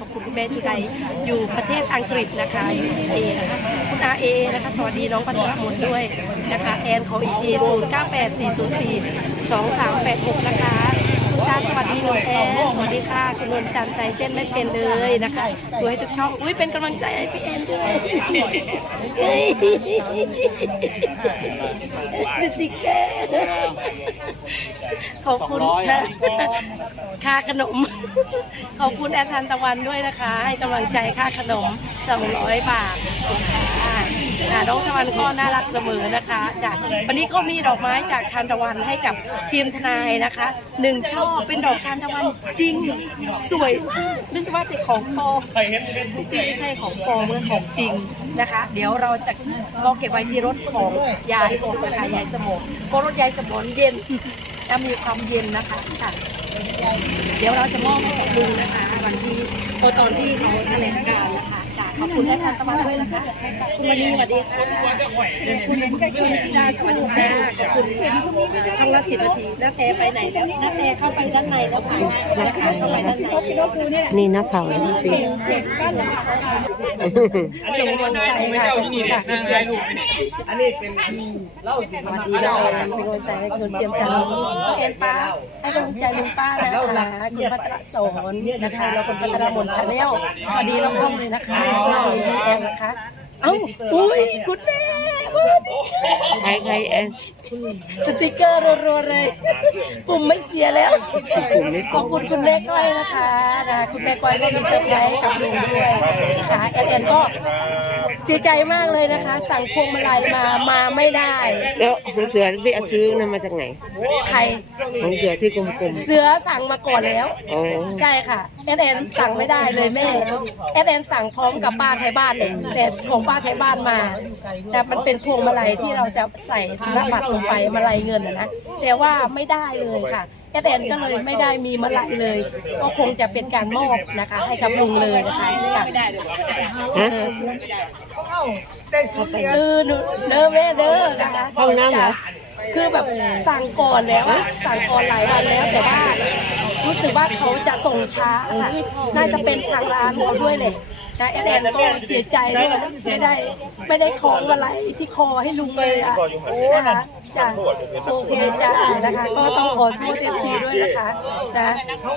ขอบคุณคุณแม่จุไดอยู่ประเทศอังกฤษนะคะยูเอนะคะคุณอาเอนะคะสวัสดีน้องปัทรมนด้วยนะคะแอนขออีกที0 9 8 4 0 4 2 3 8 6นะคะคุณจ้า สวัสดีหนูแอนสวัสดีค่ะคุณนวลจันทร์ใจเต้นไม่เป็นเลยนะคะดูให้ทุกช่องอุ้ยเป็นกำลังใจให้พี่แอนด้วยเฮ้ยดิกแกขอบคุณค่ะค่าขนม ขอบคุณแอนทันตะวันด้วยนะคะ ให้กำลังใจค่าขนม200บาทขอบคุณค่ะ อ่าน้องตะวันก็น่ารักเสมอนะคะจากวันนี้ก็มีดอกไม้จากทานตะวันให้กับทีมทนายนะคะหนึ่งช่อเป็นดอกทานตะวันจริงสวยมากนึกว่าเป็นของปลอมจริงไม่ใช่ของปลอมเมื่อของจริงนะคะ เดี๋ยวเราจะก็เก็บไว้ที่รถของยายนะคะยายสมองเพราะรถยายสมองเย็นจะมีความเย็นนะคะค่ะเดี๋ยวเราจะมอบให้กับลุงนะคะ วันที่ตอนที่เขาแถลงการนะคะจาก ขอบคุณท่านสมาด้วยนะคะคุณมณีสวัสดีค่ะคุณกชุนธิดาสวัสดีจ้าขอบคุณช่องละสิบนาทีน้าแพรไปไหนแล้วน้าแพรเข้าไปด้านในแล้วค่ะนะคะเข้าไปด้านในนี่น้าเผาแล้วสิส่งกำลังใจค่ะขอบคุณค่ะคุณเจียมจันทร์อันนี้เป็นเล้าสิสวัสดีนะคะเป็นกำลังใจให้คุณเจียมจันทร์เอ็นป้าให้กำลังใจลุงป้านะคะคุณพัทรสอนนะคะแล้วคุณพัทรมนชาแนลสวัสดีน้องห้องเลยนะคะสวัสดีน้องแอนนะคะ เอ้า อุ้ยคุณแม่ใครใครแอนสติกเกอร์รัวๆเลยปุ่มไม่เสียแล้ว ขอบคุณคุณแม่ก้อยนะคะนะคุณแม่ก้อยก็มีเซอร์ไพรส์กับลุงด้วยนะคะแอนแอนก็ เสียใจมากเลยนะคะ สั่งพวงมาลัยมามาไม่ได้แล้วของเสือที่เอาซื้อนั่นมาจากไหน ใครของเสือที่กลม เสือสั่งมาก่อนแล้วๆอ๋อ ใช่ค่ะแอนแอนสั่งไม่ได้เลยแม่แอนแอนสั่งพร้อมกับป้าไทยบ้านเลยแต่ของป้าไทยบ้านมา แต่มันเป็นพวงมาลัยที่เราจะใส่ธนบัตรลงไปมาลัยเงินนะนะแต่ว่าไม่ได้เลยค่ะ แอนแอนก็เลยไม่ได้มีมาลัยเลย ก็คงจะเป็นการมอบนะคะ ให้กับลุงเลยนะคะไม่ได้ฮะเออเด้อแม่เด้อนะคะห้องน้ำเหรอคือแบบสั่งก่อนแล้วอะสั่งก่อนหลายวันแล้วแต่ว่ารู้สึกว่าเขาจะส่งช้าค่ะน่าจะเป็นทางร้านเขาด้วยเลย นะแอนแอนก็เสียใจด้วยไม่ได้ไม่ได้คล้องอะไรที่คอให้ลุงเลยอะนะคะจ้ะโอเคจ้านะคะ ก็ต้องขอโทษเอฟซีด้วยนะคะนะ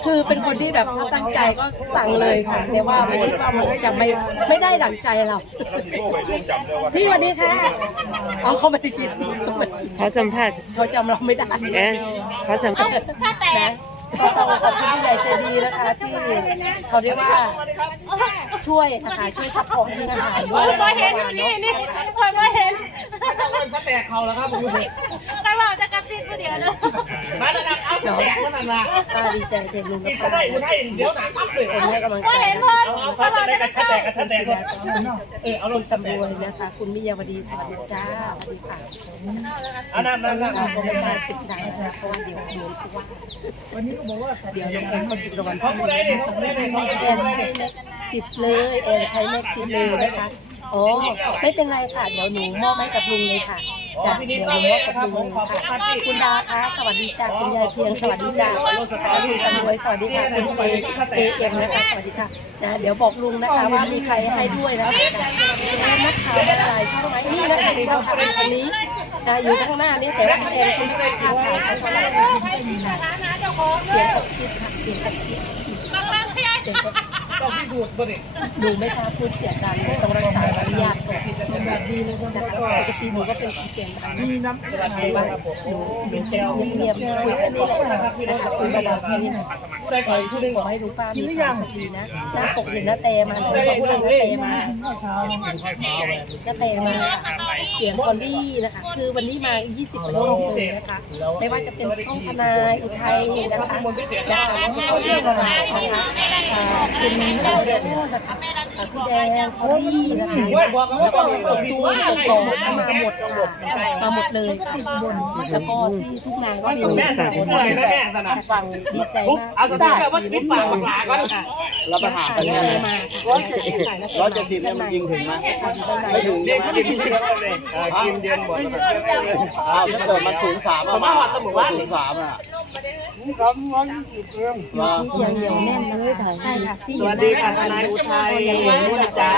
คือเป็นคนที่แบบถ้าตั้งใจก็สั่งเลยค่ะแต่ว่าไม่คิดว่ามันจะไม่ไม่ได้ดั่งใจเราพี่สวัสดีค่ะเอาเขาไม่ได้กินเขาสัมภาษณ์เขาจำเราไม่ได้แอนเขาสัมภาษณ์นะ ก็ต้องขอบคุณผู้ใหญ่ใจดีนะคะที่เขาเรียกว่าช่วยนะคะช่วยซัพพอร์ตที่อาหารด้วยเห็นอยู่นี่นี่พอมาเห็น ถ้าแตกเขาแล้วครับผมใครบอกจะกระซิบเดียวนะมาแล้วครับเอาแตกมันนั่นละป้าดีใจเต็มลุงนี่กับก็ป้าได้กูได้เดี๋ยวหนาปั๊บเลยคนให้กำลังพอใจเห็นนะพอเอาเอาไปกระชับแตกกระชับแตกคุณยายสอนเออเอาลงสำรวยนะคะ คุณมิยาวดีสวัสดีจ้าสวัสดีค่ะเอานั่นนั่นนั่นขอบคุณมาสิบดังนะคะเพราะว่าเดี๋ยวเหมือนกับว่าวันนี้ก็บอกว่าเดี๋ยวเราไปติดรางวัลพ่อแม่แอนใช้เลขติดเลยแอนใช้เลขติดเลยนะคะ โอ๋อไม่เป็นไรค่ะ เดี๋ยวหนูมอบให้กับลุงเลยค่ะจ้ะเดี๋ยวหนูมอบกับลุงเลยค่ะคุณดาคะสวัสดีจ้าคุณยายเพียงสวัสดีจ้าคุณสำรวยสวัสดีค่ะคุณเอเอเอ็มนะคะสวัสดีค่ะนะเดี๋ยวบอกลุงนะคะว่ามีใครให้ด้วยนะนักข่าวอะไรช่องไหมนี่นะคะนี่นะคะคนนี้นะอยู่ข้างหน้านี้แต่ว่าเองคุณไม่ได้ข่าวข่าวเท่าไหร่เสียงกับชิดค่ะเสียงกับชิดเสียงกับชิด ต้องพิสูจน์บ่ดิหนูไม่กล้าพูดเสียงดังเลยต้องรักษามารยาทก่อนแบบดีเลยนะคะปกติหนูก็เป็นคนเสียงดังมีน้ำสวัสดีครับผมหนูเป็นเจ้าเงียบๆคุยกันนี่แหละนะคะคุยเบาๆแค่นี้นะใส่ไข่ชุดนึ่งขอให้รู้ป้ามีความสุขดีนะหน้าปกเห็นหน้าเตมาหนูจะพูดหน้าเตมาหน้าเตมาเสียงคอนดี้นะคะ คือวันนี้มา 20กว่าช่องเลยนะคะ ไม่ว่าจะเป็นช่องทนายอุทัยนะคะนะคะช่องอิสระนะคะอ่คุณดาวเดนนะคะคุณแดงคอนดี้นะคะแล้วก็ตัวตัวต่อมาหมดมาหมดเลยแล้วก็ที่ทุกนางก็มีแม่สั่คนเลยนะแม่สั่งนะฟังดีใจมากเอาสตาร์ทว่าปิดปากปากก่อนเราไปหากันเนี่ยนะร้อยเจ็ดสิบร้อยเจ็ดสิบเนี่ยมันยิงถึงไหมไม่ถึงใช่ไหมกินเดือนเลยกินเดือนหมดอ้าวถ้าเกิดมันสูงสามอะมาสูงสามอะ สามร้อยยี่สิบเองเหนียวแน่นเลยถ่ายใช่ค่ะสวัสดีค่ะทนายอุทัยนุ่นจ้า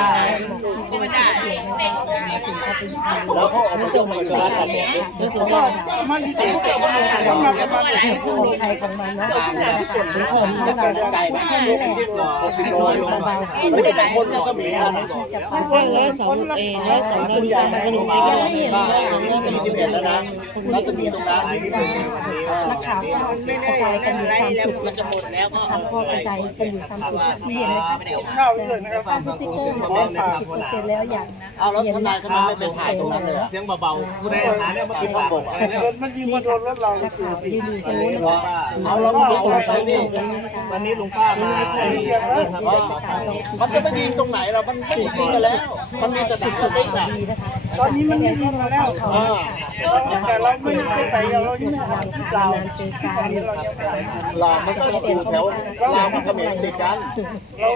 แล้วเขาออกมาเจ้าใหม่ร้านกันเนี่ยก็มันเสียงมันมาประมาณของไทยของมันเนาะถึงสมที่เราไก่บ้านลงลงลงไม่ได้คนก็มีคนละสองเอแล้วสองคนใหญ่ก็หนุ่มก็ได้เห็นว่ายี่สิบเอ็ดแล้วนะแล้วจะมีตรงนั้นนักข่าวก็กระจายกันอยู่ตามจุดนะคะนะคะก็กระจายกันอยู่ตามจุดที่เห็นนะคะสติ๊กเกอร์หมดแล้วสามสิบเปอร์เซ็นต์แล้วอย่างเอาแล้วทนายทำไมไม่ไปถ่ายตรงนั้นเลยเสียงเบาๆผู้ใดหาเนี่ยมาที่กินต้อปางกบกมันยิงนี่ค่ะนักข่าวยืนอยู่ตรงนี้นะคะเอาแล้วก็เอาไปนี่วันนี้ลุงป้ามามันจะไม่ยิงตรงไหนเรามันไม่ยิงกันแล้ว มันมีแต่ดักสติ๊กอะดีนะคะตอนนี้มันมีมาแล้วอ่า แต่เราไม่ได้ไปเราอยู่ทางเราเจอกันลาวมันก็อยู่แถวลาวกับเขมรติดกันเรา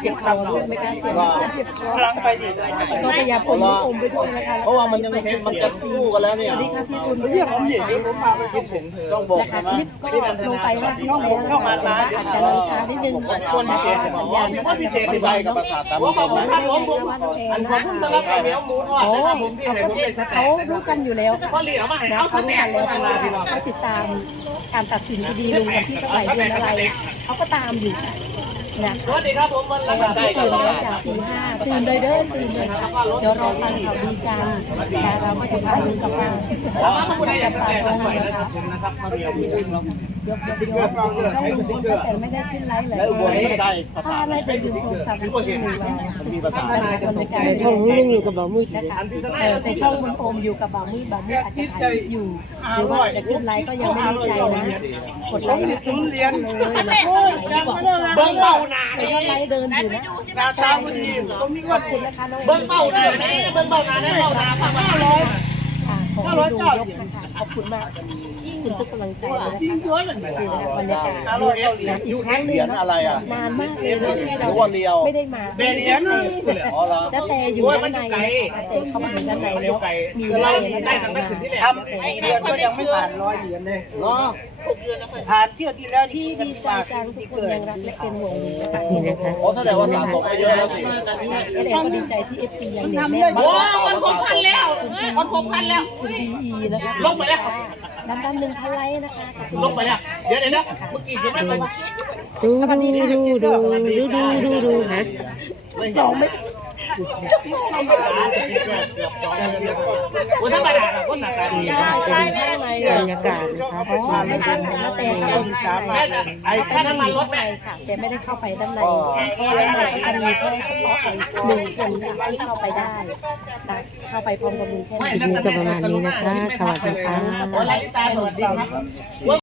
เจ็บคอด้วยไม่กล้าเจ็บว่าพลังไปดิก็พยายามอมลูกอมไปด้วยนะคะเพราะว่ามันยังมันจะสู้กันแล้วเนี่ยสวัสดีค่ะพี่คุณเรียกผู้หญิงต้องบอกนะคะใช่มคลิปก็ลงไปว่าน้องแล้วเข้ามาอาจจะลงช้านิดนึงคนพิเศษสัญญาณว่าพิเศษไม่ดีกใช่ว่ากับประสาทตามผมตรงผมนะท่านผมผมอันผมเพิ่งจะรับเหนียวหมูทอดนะครับผมที่ให้ผมเป็นสแต็เขากนะครู้รับกันอยู่แล้วก็เหลียวมาให้นะเอาสเขารู้แต็กักนเลแล้วยพี่น้องเขาติดตามการตัดสินคดีลุงวันที่เท่าไหร่เดือนอะไรเขาก็ตามอยู่นะสวัสดีครับผมมันละที่ตื่นแล้วจากตีห้าตื่นเลยเด้อตื่นเลยเดี๋ยวรอฟังข่าวดีกันแต่เราก็จะพาลุงกลับมาถ้าผู้ใดอยากสแต็กก็ไปนะครับผมนะครับข้าวเหนียวหมูยกยกยกช่องลุงพลแต่ไม่ได้ขึ้นไลฟ์เลยแล้วอุบลมันใกล้ประถ้าไม่ไปดูโทรศัพท์ที่เห็นมีประสาทบรรยากาศแต่ช่องลุงอยู่กับบ่าวมืดนะคะแต่ช่องบนโอมอยู่กับบ่าวมืดบ่าวมืดอาจจะถ่ายอยู่หรือว่าจะขึ้นไลฟ์ก็ยังไม่แน่ใจนะกดไลค์ทุนเรียนเลยบอกเบิ้งเบาหนาแต่ยอดไลค์เดินอยู่นะราชาบุรีขอบคุณนะคะน้องเบิ้งเบาหนาเบิ้งเบาหนาเนี่ยเบาหนาห้าร้อยค่ะขอให้ดูยกนะคะขอบคุณมาก คุณทุกกำลังใจเลยนะคะคือนะคะบรรยากาศนะอีกครั้งหเหนึ่รีงยญอะไรอะนานมากเลยนะที่หเรารือว่าเรียวไม่ได้มาเบนเนียนอ๋อเหรอแล้วแต่อยู่ด้านในนะคะแต่เข้ามาอยู่ด้านในแล้วมีเราเวได้ลาตั้งมาแต่ถึงที่แหลทำไอเดือนก็ยังไม่ผ่านร้อยเหรียญเลยเนาะผ่านเที่ยวที่แล้วที่ดีใจจังทุกคนยังรักและเป็นห่วงอยู่นะคะนี่นะคะโอ้แสดงว่าสะสมไปเยอะแล้วสิก็เลยก็ดีใจที่ FC ยังเหนียวแน่นโอ้มันหกพันแล้วมันหกพันแล้วคุณดีอีนะคะ ลงไปแล้ว ดันดันหนึ่งพันไลค์นะคะลงไปเนี่ยเดี๋ยวเดี๋ยวะเมื่อกี้ยันไม่ไปดูดูดูดูดูดูดูนะสองไม่ วันธรรมดาคนหนักการดีได้ได้ข้างในบรรยากาศนะคะอ๋อไม่ใช่ของนาแต่ค่ะแม่ไอ้ท่านน้ำมันรถไปแม่ค่ะ แต่ไม่ได้เข้าไปด้านในด้านในก็จะมีแค่เฉพาะหนึ่งคนค่ะที่เข้าไปได้นะเข้าไปพร้อมกับลุงแค่คลิปนี้ก็ประมาณนี้นะคะสวัสดีค่ะ